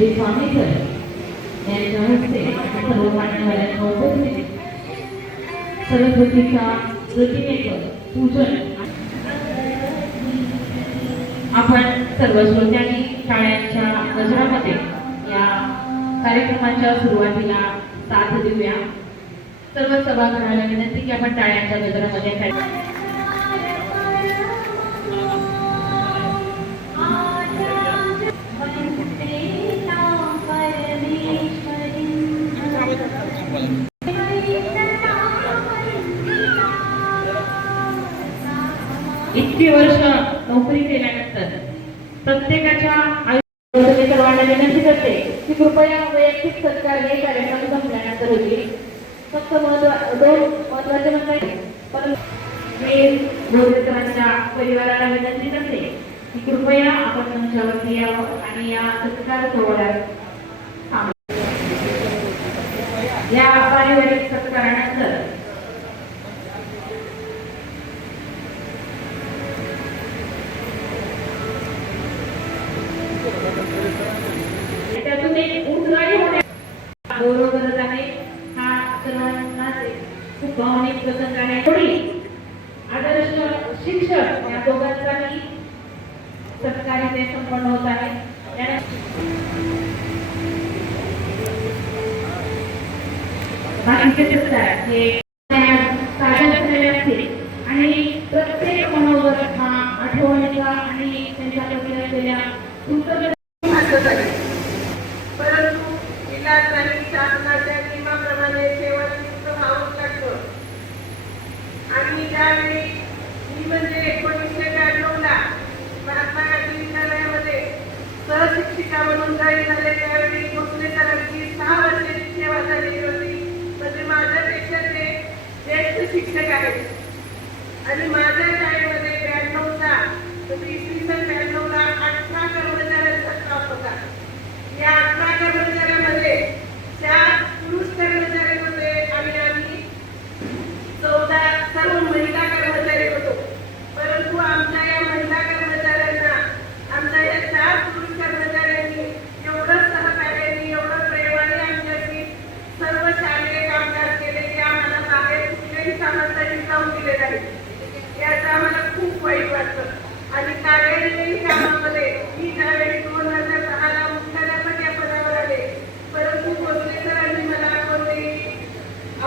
Shri Swami sir यांच्या हस्ते सर्व मान्यवरांना उपस्थित सरस्वतीच्या प्रतिमेचं पूजन आपण सर्व श्रोत्यांनी टाळ्यांच्या गजरामध्ये या कार्यक्रमाच्या सुरुवातीला साथ देऊया। सर्व सभागृहाला विनंती की आपण टाळ्यांच्या गजरामध्ये इतकी वर्ष नोकरी केल्यानंतर प्रत्येकाच्या आयुष्यात सर्वांना विनंती करते की कृपया वैयक्तिक सत्कार हे कार्यक्रम संपल्यानंतर होतील। फक्त दोन महत्वाचे म्हणजे पण मी बोरकरांच्या परिवाराला विनंती करते की कृपया आपण मंचावरती यावं आणि या सत्कार सोहळ्यात या पारिवारिक सत्कारानंतर त्यातून एक उद्गारी होण्या गौरव करत आहे। हा सर्वांना खूप भावनिक प्रसंग आहे। थोडी आदर्श शिक्षक या दोघांचाही सत्कार इथे संपन्न होत आहे। बाकीचे सत्कार हे सादर झालेले असतील आणि प्रत्येक मनोगत हा आठवणीचा आणि त्यांच्याकडे असलेल्या परंतु इलाज आणि शासनाच्या नियमाप्रमाणे सेवानिवृत्त व्हावंच लागतं। आणि त्यावेळी मी म्हणजे 1992ला महात्मा गांधी विद्यालयामध्ये सहशिक्षिका म्हणून जॉईन झाले। त्यावेळी भोसले सरांची 6 वर्षाची सेवा झालेली होती। म्हणजे माझ्यापेक्षा ते ज्येष्ठ शिक्षक आहेत। आणि माझ्या शाळेमध्ये 92ला म्हणजे इसवी सन 92ला 18 कर्मचाऱ्यांचा स्टाफ होता। या 18 कर्मचाऱ्यांमध्ये 4 पुरुष कर्मचारी होते आणि आम्ही 14 सर्व महिला कर्मचारी होतो। परंतु आमच्या या महिला कर्मचाऱ्यांना आमच्या या 4 पुरुष कर्मचाऱ्यांनी एवढं सहकार्याने एवढं प्रेमाने आमच्याशी सर्व शालेय कामकाज केले की आम्हाला बाहेर कुठल्याही कामासाठी जाऊन दिले नाही। याचं आम्हाला खूप वाईट वाटतं। आणि कार्यालयीन कामामध्ये मी त्यावेळी 2010ला मुख्याध्यापक या पदावर आले। परंतु भोसले सरांनी मला कोणतेही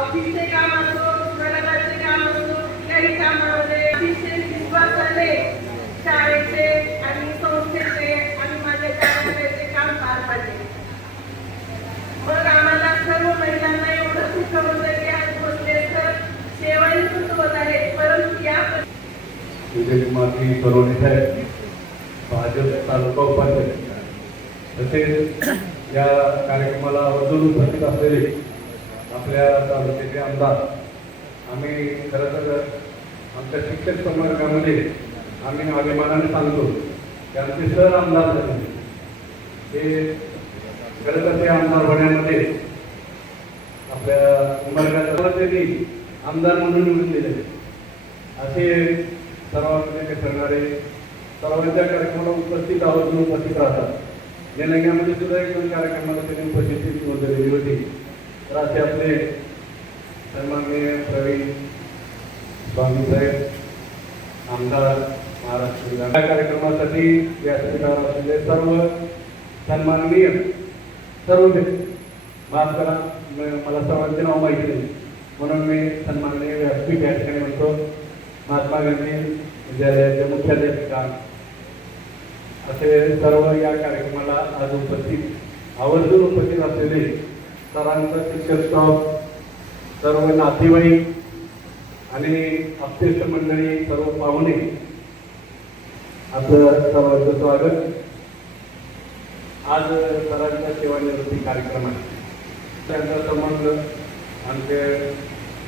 ऑफिसचे काम असो गणकाचे काम असो कुठल्याही कामामध्ये अतिशय विश्वासाने शाळेचे आणि संस्थेचे आणि माझ्या कार्यालयाचे काम पार पाडले। मग आम्हाला सर्व महिलांना एवढं सुख होतं की आज भोसले सर सेवानिवृत्त होत आहेत। परंतु या माती बरोणी साहेब भाजप तालुका उपाध्यक्ष तसेच या कार्यक्रमाला आवर्जून उपस्थित असलेले आपल्या तालुक्याचे आमदार, आम्ही खरं तर आमच्या शिक्षक संवर्गामध्ये आम्ही अभिमानाने सांगतो की आमचे सर आमदार झाले। ते खरं तर ते आमदार होण्यामध्ये आपल्या उमरगाच्या त्यांनी आमदार म्हणून निवडून दिले। असे सर्वांकडे करणारे सर्वांच्या कार्यक्रमाला उपस्थित आवर्जून उपस्थित राहतात। निलंग्यामध्ये सुद्धा एक कार्यक्रमाला त्यांनी उपस्थिती नोंदवलेली होती। तर असे आपले सन्माननीय प्रवीण स्वामी साहेब आमदार महाराष्ट्र या कार्यक्रमासाठी व्यासपीठावर असलेले सर्व सन्माननीय सर्व माफ करा मला सर्वांचे नाव माहिती नाही म्हणून मी सन्माननीय व्यासपीठ या ठिकाणी म्हणतो। महात्मा गांधी विद्यालयाचे मुख्याध्यापिका असे सर्व या कार्यक्रमाला आज उपस्थित आवर्जून उपस्थित असलेले सरांचा शिक्षक स्टाफ, सर्व नातेवाईक आणि आप्तेष्ट मंडळी, सर्व पाहुणे, आपलं सर्वांचं स्वागत। आज सरांचा सेवानिवृत्ती कार्यक्रम आहे। त्यांचा संबंध आमचे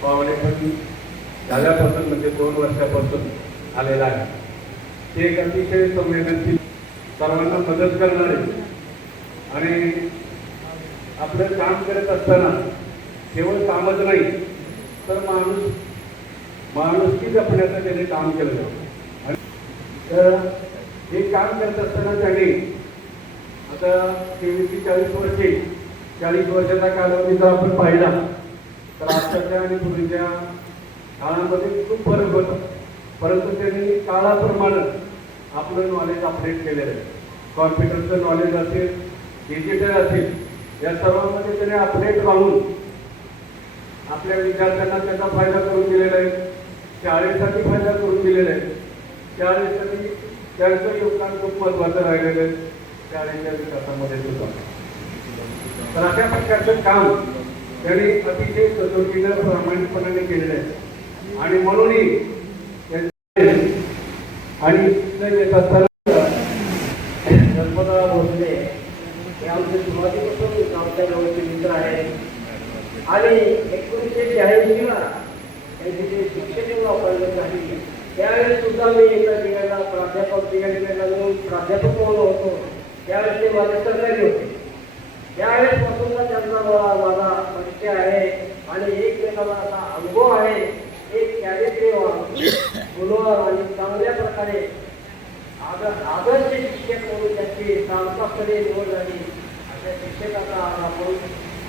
पाहुणे पण झाल्यापासून म्हणजे 2 वर्षापासून आलेला आहे। ते एक अतिशय संवेदनशील, सर्वांना मदत करणारे आणि आपलं काम करत असताना केवळ कामच नाही तर माणुसकी जपण्याचं त्याने काम केलं। तर हे काम करत असताना त्यांनी आता 23 ते 40 वर्षे 40 वर्षाचा कालावधी जर आपण पाहिला तर आजच्या आणि पूर्वीच्या काळामध्ये खूप फरक होता. परंतु त्यांनी काळाप्रमाणे आपलं नॉलेज अपडेट केलेलं आहे. कॉम्प्युटरचं नॉलेज असेल, डिजिटल असेल, या सर्वांमध्ये त्याने अपडेट राहून आपल्या विद्यार्थ्यांना त्याचा फायदा करून दिलेला आहे. शाळेसाठी फायदा करून दिलेला आहे. शाळेसाठी त्यांचं योगदान खूप महत्त्वाचं राहिलेलं आहे शाळेच्या विकासामध्ये सुद्धा. तर अशा प्रकारचं काम त्यांनी अतिशय सचोटीनं प्रामाणिकपणाने केलेलं आहे. आणि म्हणूनही आणि येत असताना गणपतराव भोसले हे आमचे सुरुवातीपासून आमच्या जवळचे मित्र आहेत आणि 1986 ला त्यांचे जे शिक्षक अपॉइंटमेंट झाली त्यावेळेस सुद्धा मी एका ठिकाणला प्राध्यापक म्हणून प्राध्यापक म्हणून होतो. त्यावेळेस ते माझे सहकारी होते. त्यावेळेसपासूनचा त्यांचा माझा परिचय आहे आणि एकमेकांना असा अनुभव आहे. एक कॅरेक्टर गुणवान आणि चांगल्या प्रकारे आदर्श शिक्षक म्हणून त्यांची तालुकास्तरीय निवड झाली. अशा शिक्षकाचा आज आपण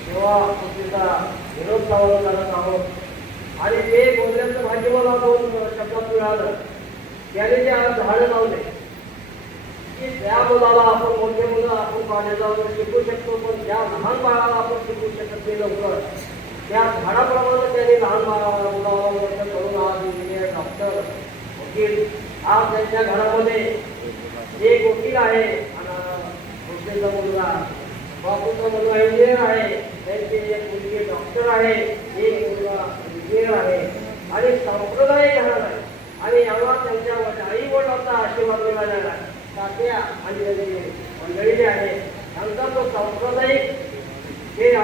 सेवा संस्थेचा विरोध सावध करत आहोत आणि ते बोलण्याचं भाग्य मला 2 शब्दात मिळालं. त्याने जे आज झाडं लावले की त्या मुलाला आपण मोठे मुलं आपण कॉलेजावर शिकू शकतो पण ज्या लहान बाळाला आपण शिकू शकत नाही लवकर त्या झाडाप्रमाणे त्यांनी लहान मुलाला करून आज इंजिनियर, डॉक्टर, वकील आज त्यांच्या घरामध्ये एक वकील आहे भोसलेचा मुलगा, बापूचा मुलगा इंजिनियर आहे, त्यांची एक मुलगी डॉक्टर आहे, एक मुलगा इंजिनियर आहे आणि संप्रदाय घरात आहे. आणि याला त्यांच्या आई वडिलांचा आशीर्वाद मिळालेला आहे. तात्या आणि त्यांची मंडळी जे आहे त्यांचा तो सांप्रदायिक हे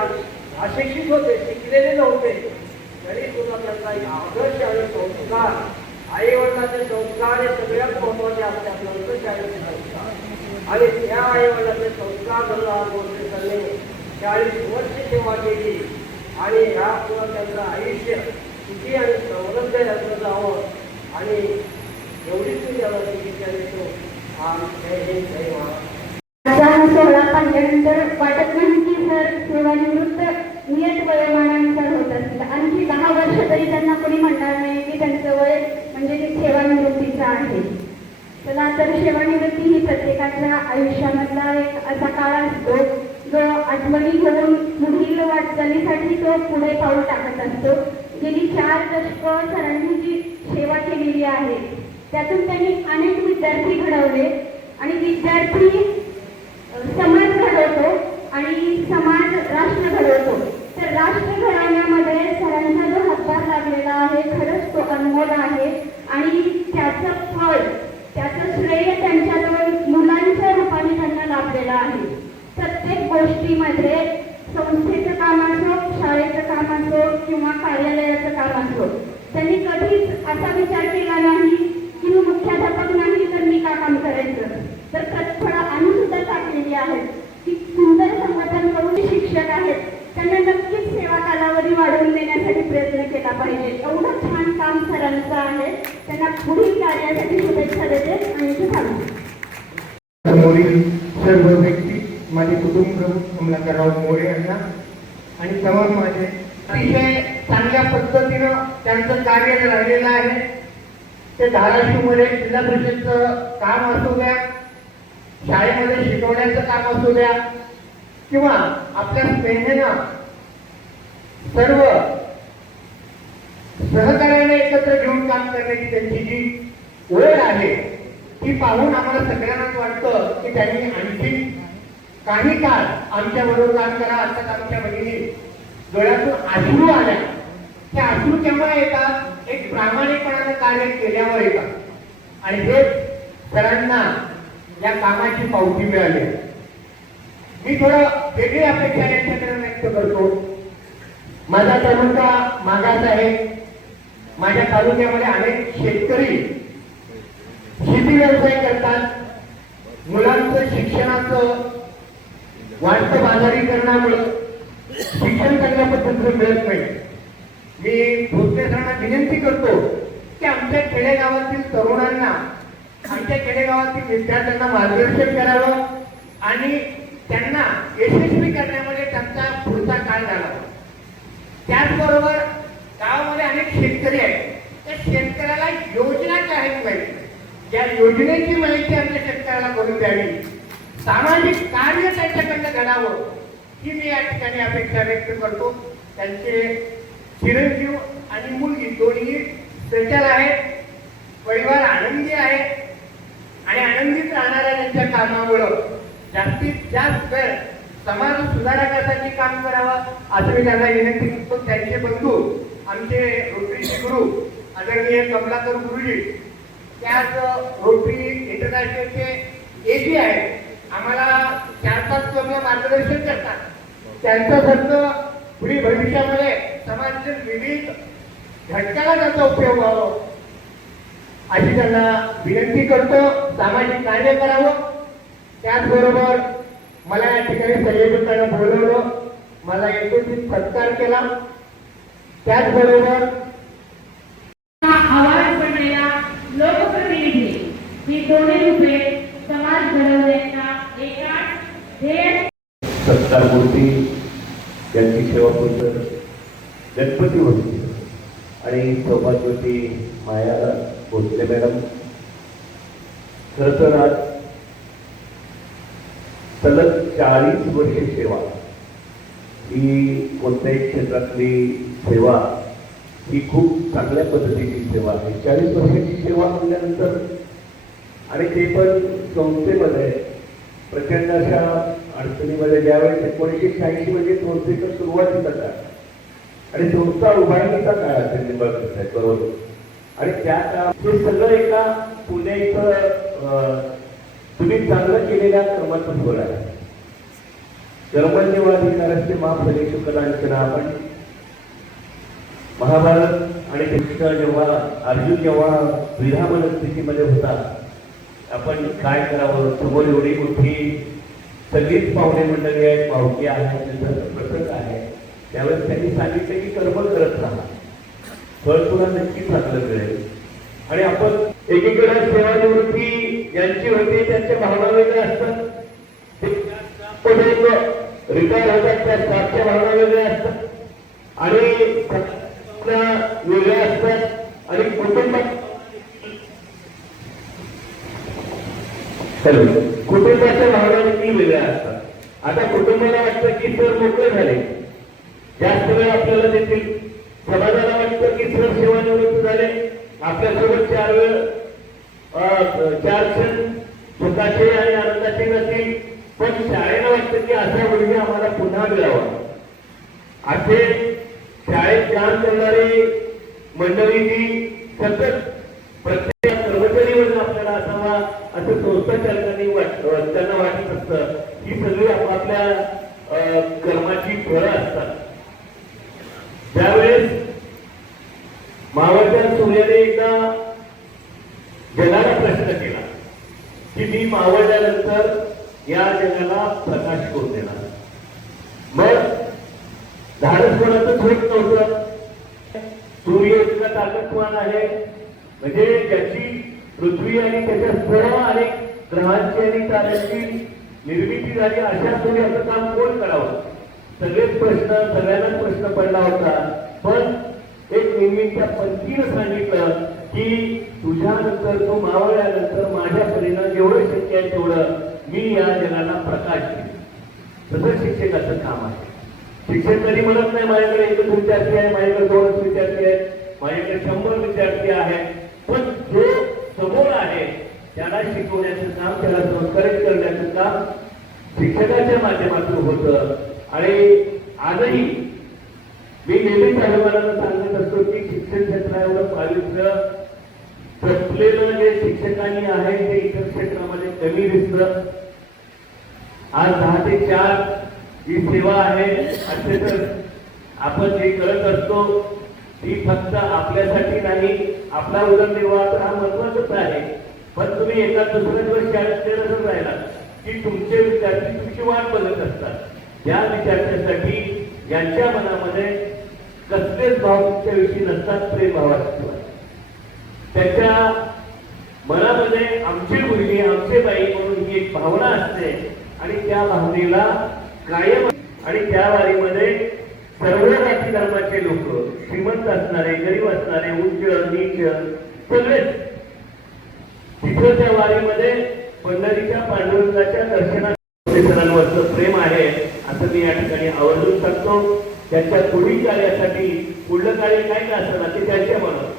अशिक्षित होते, शिकलेले नव्हते तरी सुद्धा त्यांचा एक आदर्श आणि संस्कार आई वडिलांचे संस्कार हे सगळ्यात महत्वाचे असतात. नंतर शाळेचे संस्कार आणि त्या आई वडिलांचे संस्कार धरून भोसले त्यांनी 40 वर्ष सेवा केली आणि ह्या पुन्हा त्यांचं आयुष्य सुखी आणि समृद्ध याचं जावं आणि एवढीच मी त्याला शिक्षण देतो. जय हिंद, जय महाराष्ट्र. हा सोहळा पाहिल्यानंतर वाटत नाही की सर सेवानिवृत्त नियत वयोमानानुसार होत असतील. आणखी 10 वर्ष तरी त्यांना कोणी म्हणणार नाही की त्यांचं वय म्हणजे ते सेवानिवृत्तीचं आहे. चला तर सेवानिवृत्ती ही प्रत्येकाच्या आयुष्यामधला एक असा काळ असतो जो आठवणी घेऊन पुढील वाटचालीसाठी तो पुढे पाऊल टाकत असतो. गेली 4 दशक सरांनी जी सेवा केलेली आहे त्यातून त्यांनी अनेक विद्यार्थी घडवले आणि विद्यार्थी समाज घडवतो आणि समाज राष्ट्र घडवतो. तर राष्ट्र घडवण्यामध्ये सरांचा जो हातभार लागलेला आहे खरंच तो अनमोल आहे आणि त्याचं फळ त्याचं श्रेय त्यांच्याजवळ मुलांच्या रूपाने त्यांना लाभलेलं आहे. प्रत्येक गोष्टीमध्ये संस्थेचं काम असो, शाळेचं काम असो किंवा कार्यालयाचं काम असो त्यांनी कधीच असा विचार केला नाही की मी मुख्याध्यापक नाही तर मी का काम करायचं. तर थोडा आम्ही सुद्धा टाकलेली आहेत की सुंदर संघटन करून शिक्षक आहेत त्यांना नक्कीच सेवा कालावधी वाढवून देण्यासाठी प्रयत्न केला पाहिजे. एवढं छान काम सरांचं आहे. त्यांना पुढील कार्यासाठी शुभेच्छा देते आणि इथे थांबते. समोरील सर्व व्यक्ती, माझे कुटुंब प्रमुख कमलाकरराव मोरे यांना आणि तमाम माझे अतिशय चांगल्या पद्धतीनं त्यांचं कार्य राहिलेलं आहे. ते धाराशिवमध्ये जिल्हा परिषदचं काम असू द्या, शाळेमध्ये शिकवण्याचं काम असू द्या किंवा आपल्या स्नेहानं सर्व सहकार्याने एकत्र घेऊन काम करण्याची त्यांची जी ओढ आहे ती पाहून आम्हाला सगळ्यांनाच वाटतं की त्यांनी आणखी काही काळ आमच्या बरोबर काम करा. आताच आमच्या भगिनी डोळ्यातून अश्रू आल्या. ते अश्रू केव्हा येतात? एक प्रामाणिकपणानं कार्य केल्यावर येतात आणि हे सरांना या कामाची पावती मिळाली. मी थोडं वेगळी अपेक्षा यांच्याकडे व्यक्त करतो. माझा तालुका मागास आहे. माझ्या तालुक्यामध्ये अनेक शेतकरी शेती व्यवसाय करतात. मुलांचं शिक्षणाचं वाढतं बाजारीकरणामुळे शिक्षण चांगल्या पद्धतीने मिळत नाही. मी भोसले सरांना विनंती करतो की आमच्या खेडेगावातील तरुणांना, आमच्या खेडेगावातील विद्यार्थ्यांना मार्गदर्शन करावं आणि त्यांना यशस्वी करण्यामध्ये त्यांचा पुढचा काळ झाला. त्याचबरोबर गावामध्ये अनेक शेतकरी आहेत. त्या शेतकऱ्याला योजना काय आहेत माहिती, त्या योजनेची माहिती आमच्या शेतकऱ्याला करून द्यावी, सामाजिक कार्य त्यांच्याकडनं घडावं ही मी या ठिकाणी अपेक्षा व्यक्त करतो. त्यांचे चिरंजीव आणि मुलगी दोन्ही सेटल आहेत, परिवार आनंदी आहे आणि आनंदीत राहणाऱ्या त्यांच्या कामामुळं जास्तीत जास्त वेळ समाज सुधारण्यासाठी काम करावं असं मी त्यांना विनंती करतो. त्यांचे बंधू आमचे रोटरीचे गुरु आदरणीय कमलाकर गुरुजी, त्याच रोटरी इंटरनॅशनलचे एजी आहेत, आम्हाला 4-5 चांगलं मार्गदर्शन करतात. त्यांच्यासारखं पुढे भविष्यामध्ये समाजातील विविध घटकाला त्याचा उपयोग व्हावा अशी त्यांना विनंती करतो. सामाजिक कार्य करावं. त्याचबरोबर मला या ठिकाणी संयोजकांना बोलवलं, मला यथोचित सत्कार केला. त्याचबरोबर आवाज पडलेला लोकप्रतिनिधी ही दोन्ही रूपे समाज घडवण्याच्या एका ध्येय सत्कारमूर्ती यांची सेवा पुरतं गणपती होती आणि सौभाग्यवती माया भोसले मॅडम. खरं तर आज सलग 40 वर्षे सेवा ही कोणत्याही क्षेत्रातली सेवा ही खूप चांगल्या पद्धतीची सेवा आहे. 40 वर्षाची सेवा म्हटल्यानंतर आणि ते पण संस्थेमध्ये प्रचंड अशा अडचणीमध्ये ज्यावेळेस 1986 मध्ये संस्थेचं सुरुवातीचा काळ आणि संस्था उभारणीचा काळ असेल निंबाळकर साहेब बरोबर. आणि त्या काळात हे सगळं एका पुण्याचं तुम्ही चांगलं केलेल्या कर्माचं फळ आहे. कर्मण्यवाधिकारस्य मा फलेषु कदाचन. आपण महाभारत आणि कृष्ण जेव्हा अर्जुन जेव्हा विधामन स्थितीमध्ये होता, आपण काय करावं, समोर एवढी मोठी सगळीच पाहुणे मंडळी आहेत, पाहुणे आहेत, त्यांचा प्रसंग आहे, त्यावेळेस त्यांनी सांगितलं की कर्म करत राहा, फळ तुला नक्की चांगलं मिळेल. आणि आपण एकीकडे सेवानिवृत्ती यांची होती, त्यांच्या भावना वेगळ्या असतात, रिटायर होतात त्या स्टाफच्या भावना वेगळ्या असतात आणि वेगळ्या असतात आणि कुटुंबाच्या भावना देखील वेगळ्या असतात. आता कुटुंबाला वाटतं की सर मोकळे झाले, जास्त वेळ आपल्याला देतील. समाजाला वाटतं की सर सेवानिवृत्त झाले, आपल्यासोबत 4 क्षण सुखाचे आणि आनंदाचे जातील. पण शाळेला वाटतं की असा मुलगी आम्हाला पुन्हा मिळावा. असे शाळेत काम करणारी मंडळी जी सतत प्रत्येक कर्मचारीवर आपल्याला असावा असं संस्था चालकांनी त्यांना वाटत असतं. ही सगळी आपापल्या कर्माची फळं असतात. त्यावेळेस मावळत्या सूर्याने एकदा जगाला प्रश्न केला की मी मावळल्यानंतर या जगाला प्रकाश करून देणार. मग धाडस कोणाचं होत नव्हतं. सूर्य इतका ताकदवान आहे म्हणजे ज्याची पृथ्वी आणि त्याच्या सर्व अनेक ग्रहांची आणि ताऱ्यांची निर्मिती झाली, अशा सूर्याचं काम कोण करावं. सगळेच प्रश्न सगळ्यांनाच प्रश्न पडला होता. पण एक निर्मितीच्या पंथीनं सांगितलं की तुझ्यानंतर तू मावळल्यानंतर माझ्या परीनं जेवढं शक्य आहे तेवढं मी या जगाला प्रकाश देईन. तसं शिक्षकाचं काम आहे. शिक्षक कधी म्हणत नाही माझ्याकडे 1 विद्यार्थी आहे, माझ्याकडे 2 विद्यार्थी आहेत, माझ्याकडे 100 विद्यार्थी आहेत. पण जो समोर आहे त्याला शिकवण्याचं काम, त्याला संस्कारित करण्याचं काम शिक्षकाच्या माध्यमातून होतं. आणि आजही मी नेहमीच अभिमानानं सांगत असतो की शिक्षण क्षेत्रावर पावित्र्य जपलेलं जे शिक्षकांनी आहे ते इतर क्षेत्रामध्ये कमी दिसतं. आज 10 ते 4 ही सेवा आहे. असे तर आपण जे करत असतो ती फक्त आपल्यासाठी नाही, आपला उदरनिर्वाह तर हा महत्वाचाच आहे. पण तुम्ही एका दुसऱ्या दिवस शाळेत नजर राहिला की तुमचे विद्यार्थी तुमची वाट बघत असतात. या विद्यार्थ्यांसाठी यांच्या मनामध्ये कसलेच भाव तुमच्याविषयी नसतात, प्रेम भाव असतो. त्यांच्या मनामध्ये आमची मुलगी, आमचे बाई म्हणून ही एक भावना असते आणि त्या भावनेला कायम आणि त्या वारीमध्ये सर्व जाती धर्माचे लोक, श्रीमंत असणारे, गरीब असणारे, उच्च नीच सगळेच तिथं त्या वारीमध्ये पंढरीच्या पांडुरंगाच्या दर्शनावरचं प्रेम आहे असं मी या ठिकाणी आवर्जून सांगतो. त्यांच्या पुढील कार्यासाठी पुढलं कार्य काय का असं ना ते त्यांच्या मनात.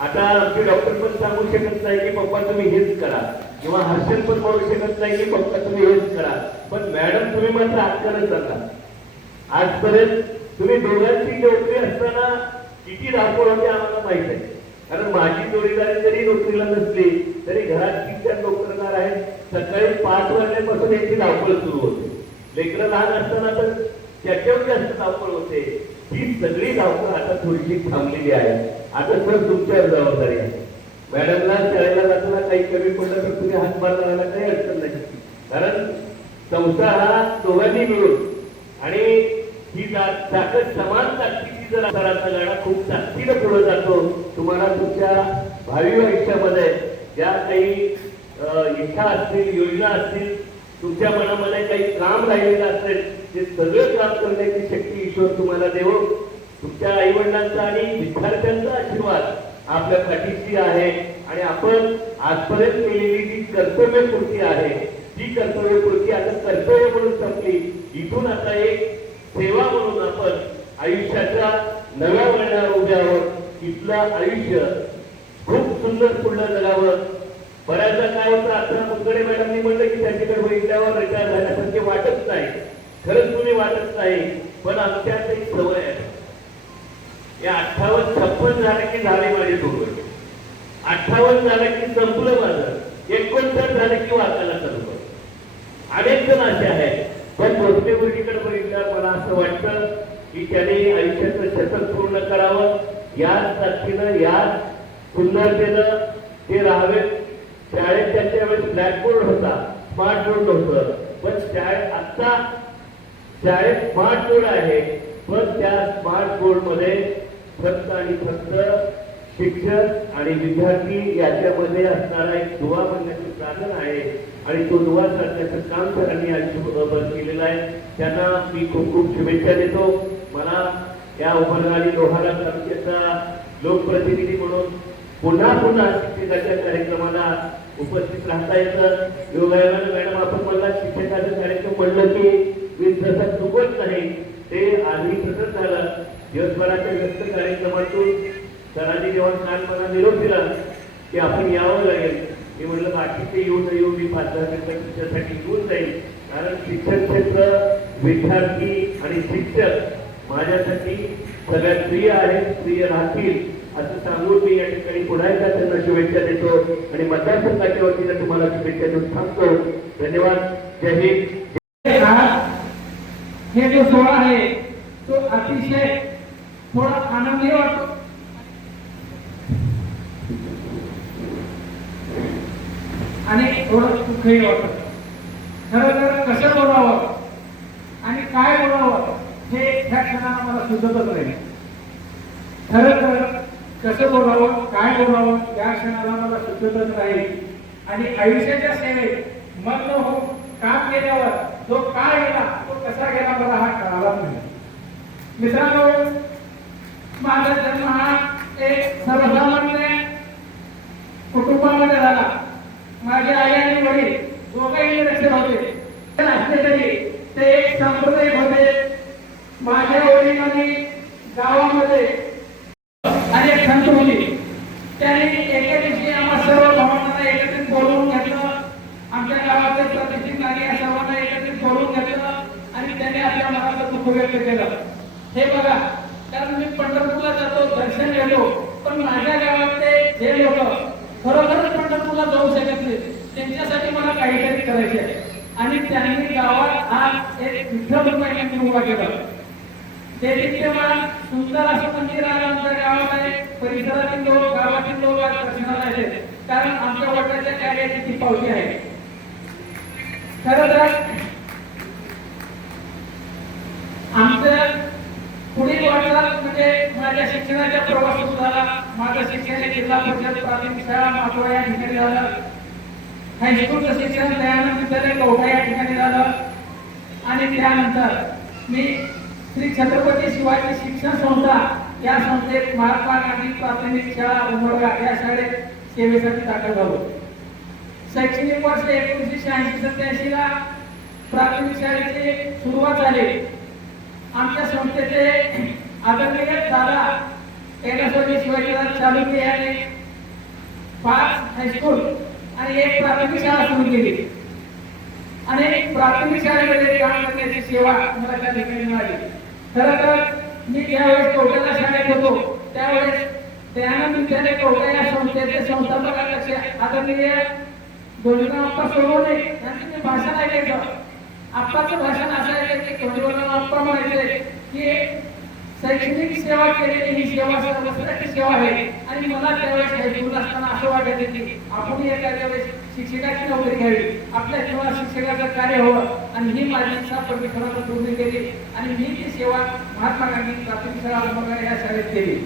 आता आमचे डॉक्टर पण सांगू शकत नाही की पप्पा तुम्ही हेच करा, किंवा हर्षल पण म्हणू शकत नाही की पप्पा तुम्ही हेच करा, पण मॅडम तुम्ही मात्र हक्कानच सांगा. आजपर्यंत तुम्ही दोघांची नोकरी असताना किती धावपळ होते आम्हाला माहित आहे. कारण माझी जोडीदारी जरी नोकरीला नसली तरी घरात 3-4 नोकरदार आहेत. सकाळी 5 वाजल्यापासून यांची धावपळ सुरू होते. लेकरं लहान असताना तर त्याच्यावर जास्त धावपळ होते. ही सगळी धावपळ आता थोडीशी थांबलेली आहे. आता सर तुमच्यावर जबाबदारी आहे. मॅडमला शाळेला जाताना काही कमी पडलं तर तुम्ही हातभार करायला काही अडचण नाही. कारण संसार हा दोघांनी मिळून आणि ही ताकद समान ताकदीची जर आधाराचा गाडा खूप ताकदीनं पुढे जातो. तुम्हाला तुमच्या भावी आयुष्यामध्ये ज्या काही इच्छा असतील, योजना असतील, तुमच्या मनामध्ये काही काम राहिलेलं असेल ते सगळं काम करण्याची शक्ती ईश्वर तुम्हाला देवो. तुमच्या आई वडिलांचा आणि विद्यार्थ्यांचा आशीर्वाद आपल्या पाठीशी आहे. आणि आपण आजपर्यंत केलेली जी कर्तव्यपूर्ती आहे ती कर्तव्यपूर्ती आता कर्तव्य म्हणून संपली. इथून आता एक सेवा म्हणून आपण आयुष्याच्या नव्या वळणावर उभ्यावर इथलं आयुष्य खूप सुंदर पुढलं जगावं. बऱ्याचदा काय होतं, आता मुंगडे मॅडमनी म्हणलं की त्यांच्याकडे बघितल्यावर रिटायर झाल्यासारखे वाटत नाही. खरंच तुम्ही वाटत नाही, पण आमच्यात एक सवय आहे. या 58-56 झालं की झाले माझे डोकं, 58 झालं की संपलं माझं, 69 झालं की वाचायला चालू करतो. अनेक जण असे आहेत. पण भोसले गुरुजीकडे बघितल्यावर मला असं वाटतं की त्याने आयुष्याचं शतक पूर्ण करावं. याच ताकदीनं, याच सुंदरतेनं ते राहावे. शाळेत त्यांच्या वेळेस ब्लॅकबोर्ड होता, स्मार्ट बोर्ड होतं, पण आता शाळेत स्मार्ट बोर्ड आहे. पण त्या स्मार्ट बोर्ड मध्ये फक्त आणि फक्त शिक्षक आणि विद्यार्थी याच्यामध्ये असणारा एक दुवा बनण्याचं साधन आहे. आणि तो दुवा साधण्याचं काम सरांनी आयुष्यभर केलेलं आहे. त्यांना मी खूप खूप शुभेच्छा देतो. मला या उमरगाडी लोहारा तालुक्याचा लोकप्रतिनिधी म्हणून पुन्हा पुन्हा शिक्षकाच्या कार्यक्रमाला उपस्थित राहता येतं. योगायोगानं मॅडम आपण मला शिक्षकाचा कार्यक्रम म्हणलं की मी जसं चुकत नाही, ते आधी तसंच झालं. दिवसभराच्या व्यस्त कार्यक्रमातून सरांनी जेव्हा काल मला निरोप दिला की आपण यावं लागेल, मी म्हटलं बाकीचे येऊ न येऊ, मी 5-10 मिनिटं तुमच्यासाठी येऊन जाईल. कारण शिक्षण क्षेत्र, विद्यार्थी आणि शिक्षक माझ्यासाठी सगळ्यात प्रिय आहेत, प्रिय राहतील असं सांगून मी या ठिकाणी पुन्हा एकदा त्यांना शुभेच्छा देतो आणि मतदारसंघाच्या वतीनं तुम्हाला शुभेच्छा देऊन थांबतो. धन्यवाद. जय हिंद. हे जो सोहळा आहे तो अतिशय थोडा आनंदी वाटतो आणि थोडं दुःखही वाटतं. खरं तर कसं बोलावं आणि काय बोलावं हे ह्या क्षणाला मला सुचतच नाही. खरं तर कसं बोलावं, काय बोलावं या क्षणाला मला सुचतच नाही. आणि आयुष्याच्या सेवेत मन न हो काम केल्यावर जो काय गेला तो कसा गेला मला हा कळालाच नाही. मित्रांनो, माझा जन्म हा एक सर्वसामान्य कुटुंबामध्ये झाला. माझे आई आणि वडील दोघेही निरक्षर होते. असले तरी ते एक सांप्रदायिक होते. माझ्या वडिलांनी गावामध्ये अनेक संत होती. त्यांनी एके दिवशी आम्हा सर्व भावांना एकत्रित बोलवून घेतलं. आमच्या गावातील प्रतिष्ठित नागरिक या सर्वांना एकत्रित बोलवून घेतलं आणि त्यांनी आपल्या मनाचं दुःख व्यक्त केलं. हे बघा, कारण मी पंढरपूरला जातो, दर्शन घेतो, पण माझ्या गावातले जे लोक खरोखरच पंढरपूरला जाऊ शकत नाही, त्यांच्यासाठी मला काहीतरी करायचे आहे. आणि त्यांनी गावात आज एक विठ्ठल मंदिर उभा केलं. ते विद्यमान सुंदर असं मंदिर आहे आमच्या गावात आहे. परिसरातील लोक, गावातील लोक आज दर्शनाला येते, कारण आमच्या वडिलांच्या कार्याची ती पावती आहे. खरं तर आमचं पुढील वाटचाल म्हणजे माझ्या शिक्षणाचा प्रवास सुरू झाला. माझं शिक्षण जिल्हा परिषद प्राथमिक शाळा मातोळा या ठिकाणी झालं. हायस्कूलचं शिक्षण दयानंद विद्यालय कवठा या ठिकाणी झालं आणि त्यानंतर मी श्री छत्रपती शिवाजी शिक्षण संस्था या संस्थेत महात्मा गांधी प्राथमिक शाळा उमरगा या शाळेत सेवेसाठी दाखल झालो. शैक्षणिक वर्ष 1986-87 ला प्राथमिक शाळेची सुरुवात झाली. आमच्या संस्थेचे आदरणीय दादा कैलासवाडी शिवाजीराव चालुक्य यांनी 5 हायस्कूल आणि 1 प्राथमिक शाळा सुरू केली आणि प्राथमिक शाळेमध्ये काम करण्याची सेवा मला त्या ठिकाणी मिळाली. खरं तर मी ज्यावेळेस कवठ्याला शाळेत होतो त्यावेळेस दयानंद विद्यालय कवठा या संस्थेचे संस्थापक अध्यक्ष आदरणीय गोविंदराव सोनवणे यांचं मी भाषण ऐकायचं. आप्पाचं भाषण असायचं की गोविंदराव म्हणायचे की शैक्षणिक सेवा केलेली ही सेवा सर्वश्रेष्ठ सेवा आहे आणि मला त्यावेळेस हायस्कूल असताना असं वाटायचं की आपण एखाद्या वेळेस शिक्षकाची नोकरी घ्यावी, आपल्या जीवनात शिक्षकाचं कार्य व्हावं आणि ही माझी इच्छा परमेश्वरानं पूर्ण केली आणि मी ती सेवा महात्मा गांधी प्राथमिक शाळा उमरगा या शाळेत केली.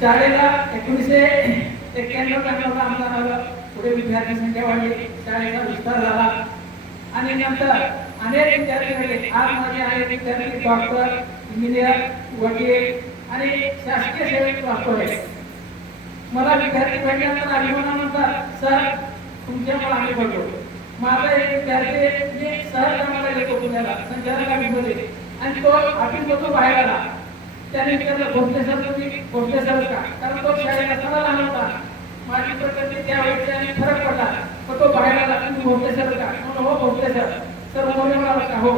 शाळेला 1991 आमदार आलं. पुढे विद्यार्थी संख्या वाढली, शाळेचा विस्तार झाला आणि नंतर अनेक विद्यार्थी घडले. आज माझे अनेक विद्यार्थी डॉक्टर, इंजिनियर, वकील आणि शासकीय सेवेत प्राप्त आहेत. मला विद्यार्थी भेटल्यानंतर अभिमानानंतर सर तुमच्यामुळे आम्ही बघतो. माझा एक विद्यार्थी मी सहज कामाला गेलो पुण्याला संचालक ऑफिसमध्ये आणि तो ऑफिस बघतो बाहेर आला. त्याने विचारलं भोसले सर तुम्ही भोसले सर का, कारण तो शाळेत असताना लहान होता. माझी प्रकृती त्यावेळेस त्याने फरक पडला. पण तो बाहेर आला तुम्ही भोसले सर का, म्हणून हो भोसले सर. सर मोरे म्हणाला का, हो.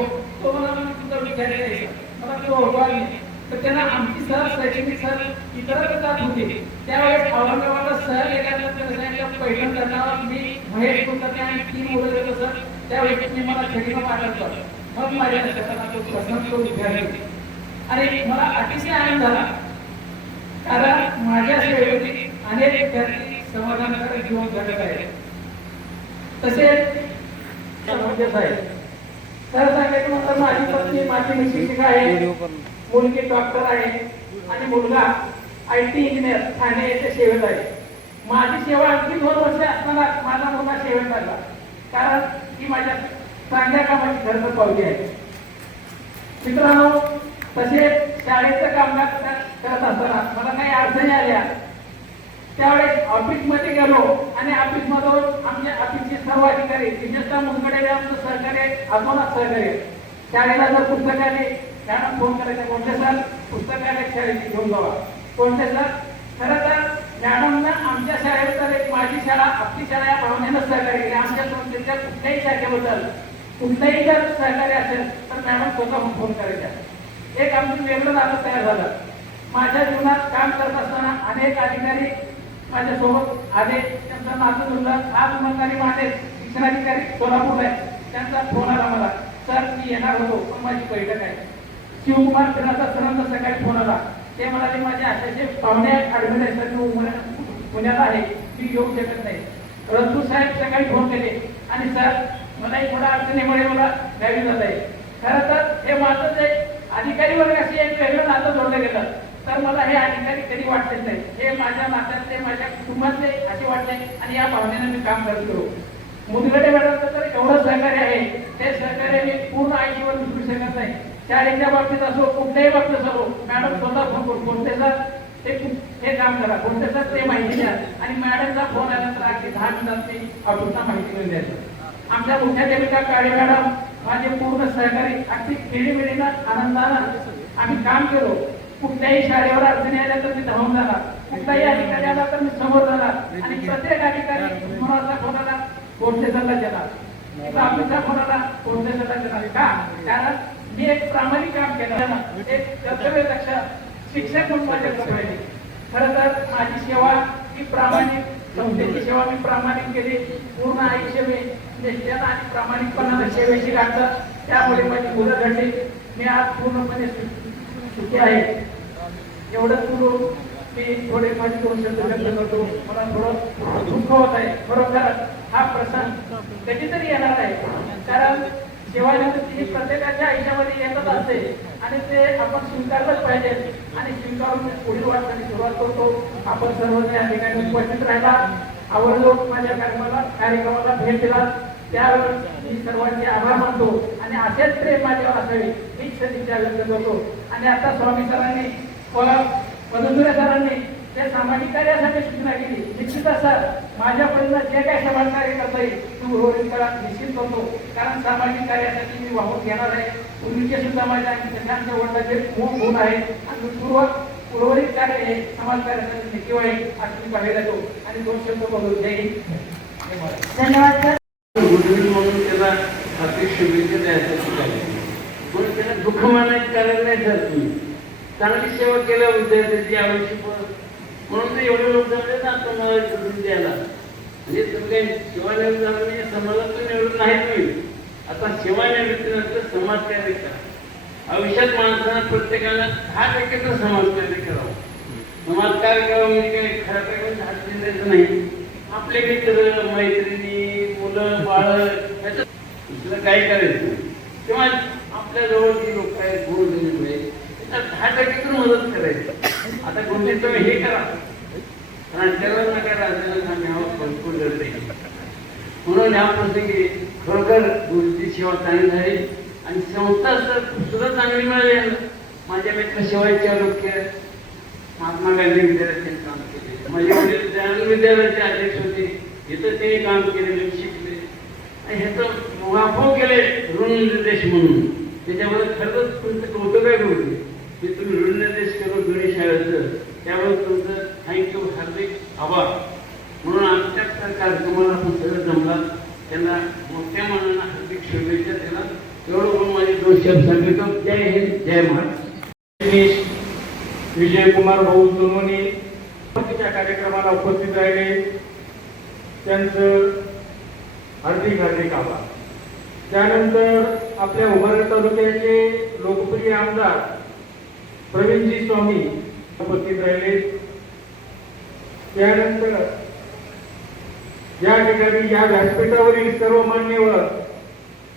तो मला तुमचा विद्यार्थी आहे. मला तो ओळखला नाही. तर त्यांना आमची सहल शैक्षणिक सहल इतरच जात होती. त्यावेळेस औरंगाबादला सहल गेल्यानंतर पैठण करणारा मी महेश कुलकर्णी आणि 3 मुलं येतो सर. त्यावेळेस मी मला छडीनं पाठवलं. मग माझ्या लक्षात तो प्रसन्न तो विद्यार्थी आणि मला अतिशय आनंद झाला कारण माझ्या सेवेमध्ये अनेक विद्यार्थी समाधानकारक जीवन जगत आहेत. तसेच खरं सांगायचं म्हटलं माझी पत्नी माझी शिक्षिका आहे, मुलगी डॉक्टर आहे आणि मुलगा IT इंजिनियर ठाणे येथे सेवेत आहे. माझी सेवा अगदी 2 वर्ष असताना माझा मुलगा सेवेत लागला कारण ही माझ्या चांगल्या कामाची खर्च पावली आहे. मित्रांनो तसेच शाळेचं काम करत असताना मला काही अडचणी आल्या. त्यावेळेस ऑफिसमध्ये गेलो आणि ऑफिसमधून आमच्या ऑफिसचे सर्व अधिकारी विशेषतः मुंगडे आमचं सहकार्य अजूनच सहकार्य. शाळेला जर पुस्तक आले त्यांना फोन करायचे कोणते सर पुस्तकालय शाळेची घेऊन जावा कोणते सर. खरं तर मॅडमनं आमच्या शाळेत तर एक माझी शाळा आपली शाळा या भावनेनं सहकार्य केली. आमच्या संस्थेच्या कुठल्याही शाखेबद्दल कुठलंही जर सहकार्य असेल तर मॅडम स्वतःहून फोन करायच्या. एक आमचं वेगळं नातं तयार झालं. माझ्या जीवनात काम करत असताना अनेक अधिकारी माझ्यासोबत आले, त्यांचं नातं जुळलं. आज मंदारी माने शिक्षणाधिकारी सोलापूर आहे, त्यांचा फोन आला मला, सर मी येणार होतो पण माझी बैठक आहे. शिवकुमार फिराचा सरांचा सकाळी फोन आला. ते म्हणाले माझे अशाचे पाहुणे ऍडमिट आहे सर, मी पुण्याला आहे, मी येऊ शकत नाही. रणतू साहेब सकाळी फोन केले आणि सर मला एक थोडा अडचणीमुळे मला गावी जात आहे. खरं तर हे माझं जे अधिकारी वर्गाशी एक वेगळं नातं जोडलं गेलं तर मला हे अधिकारी कधी वाटलेच नाही. हे माझ्या नात्यातले माझ्या कुटुंबातले असे वाटले आणि या भावनेनं मी काम करतो. मुदगडे मॅडमचं तर एवढं सहकार्य आहे, ते सहकार्य मी पूर्ण आयुष्यावर विसरू शकत नाही. शाळेच्या बाबतीत असो कुठल्याही बाबतीत असो मॅडम स्वतः फोन करून कोणते सर हे काम करा, कोणते सर ते माहिती द्या आणि मॅडमचा फोन आल्यानंतर अगदी 10 मिनिटात मी ऑफिसला माहिती घेऊन द्यायचो. आमच्या मुख्याध्यापिका काळे मॅडम माझे पूर्ण सहकारी अगदी खेळीमेळीनं आनंदानं आम्ही काम केलो. कुठल्याही शाळेवर अडचणी आल्या तर मी धावून जाणार, कुठलाही अधिकारी आला तर मी समोर जाणार आणि प्रत्येक अधिकारी कोणाचा कोणाला कोणते सल्ला देणार, आमचा कोणाला कोणते सल्ला देणार का, कारण मी एक प्रामाणिक काम केलं, एक कर्तव्यदक्ष शिक्षक म्हणून माझ्याकडे पाहिजे. खरं तर माझी सेवा ही प्रामाणिक संस्थेची सेवा मी प्रामाणिक केली. पूर्ण आयुष्य मी निष्ठेनं आणि प्रामाणिकपणानं सेवेशी लागतं. त्यामुळे माझी मुलं घडली. मी आज पूर्णपणे सुखी आहे. एवढंच बोलून मी थोडे माझी गोष्ट व्यक्त करतो. मला थोडं दुःख होत आहे. खरोखर हा प्रसंग कधीतरी येणार आहे, कारण सेवानिवृत्ती ही प्रत्येकाच्या आयुष्यामध्ये येतच असते आणि ते आपण स्वीकारलंच पाहिजे आणि स्वीकारून पुढील वाटचाली सुरुवात करतो. आपण सर्व या ठिकाणी उपस्थित राहिला आवर्जून माझ्या कार्यक्रमाला भेट दिला त्यावेळेस मी सर्वांचे आभार मानतो आणि असेच प्रेम माझ्यावर असावे हीच सदिच्छा व्यक्त करतो. आणि आता स्वामी सरांनी पदुंदरे सरांनी त्या सामाजिक कार्यासाठी सूचना केली. निश्चितच सर माझ्यापर्यंत जे काही समाज कार्य करता येईल ते उर्वरित काळात निश्चित करतो, कारण सामाजिक कार्यासाठी मी वाहून घेणार आहे. पूर्वीचे सुद्धा माझ्या सगळ्यांच्या वडिलांचे खूप गुण आहेत आणि उर्वरित कार्य हे समाज कार्यासाठी नक्की आहे असं मी पाहायला येतो. आणि 2 शब्द बोलून जय हिंद. धन्यवाद सर. गुरुजी म्हणून त्याला हार्दिक शुभेच्छा द्यायचं शिकायला, म्हणून त्याला दुःख मानायचं कारण नाही सर. तुम्ही चांगली सेवा केल्या विद्यार्थ्यांची आवश्यक म्हणून ते एवढे लोक झाले ना तुम्हाला करून द्यायला. म्हणजे तुम्ही काही सेवानिवृत्त झाला म्हणजे समाजातून निवडून नाही तुम्ही. आता सेवानिवृत्तीनंतर समाजकार्य करा. आयुष्यात माणसाला प्रत्येकाला 10% समाजकार्य करावं. समाजकार्य करावं म्हणजे काही खरं काही हात द्यायचं नाही. आपले मित्र मैत्रिणी मुलं बाळ याच्यात दुसरं काही करायचं नाही. किंवा आपल्या जवळ जी लोक आहेत गुरु दिले त्याच्यात 10% मदत करायची. आता गुरुजी तुम्ही हे करा कारण त्याला नका राज्याला सांगावं भरपूर गरजे म्हणून या प्रसंगी खरोखर गुरुची सेवा चांगली झाली आणि संस्था सुद्धा चांगली मिळाली. माझ्या मित्र शिवाजी आरोग्य महात्मा गांधी विद्यालयाचे काम केले. माझे वडील दयानंद विद्यालयाचे अध्यक्ष होते. इथं ते काम केले शिकले आणि ह्याचं वाफो केले ऋण निर्देश म्हणून. त्याच्यामध्ये खरंच तुमचं कौतुक आहे गुरुजी की तुम्ही ऋण निर्देश करून गणेश शाळेचं त्यामुळे तुमचं थँक्यू हार्दिक आभार. म्हणून आमच्या कार्यक्रमाला आपण सगळं जमला त्यांना मोठ्या मनानं हार्दिक शुभेच्छा दिला. एवढं म्हणून माझे 2 शब्द सांगितलं. जय हिंद जय महाराष्ट्र. विजयकुमार भाऊ सोनवणे त्या कार्यक्रमाला उपस्थित राहिले त्यांचं हार्दिक आभार. त्यानंतर आपल्या उमरगा तालुक्याचे लोकप्रिय आमदार प्रवीणजी स्वामी उपस्थित राहिले. त्यानंतर या ठिकाणी या व्यासपीठावरील सर्व मान्यवर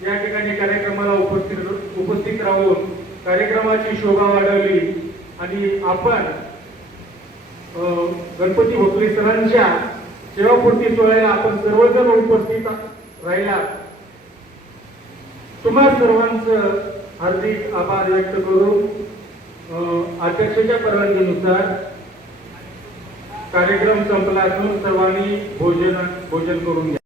या ठिकाणी कार्यक्रमाला उपस्थित राहून कार्यक्रमाची शोभा वाढवली आणि आपण गणपती भोसले सरांच्या सेवापूर्ती सोहळ्याला आपण सर्वजण उपस्थित राहिला. तुम्हा सर्वांचं हार्दिक आभार व्यक्त करून अध्यक्षाच्या परवानगीनुसार कार्यक्रम संपला असून सर्वांनी भोजन करून घ्या.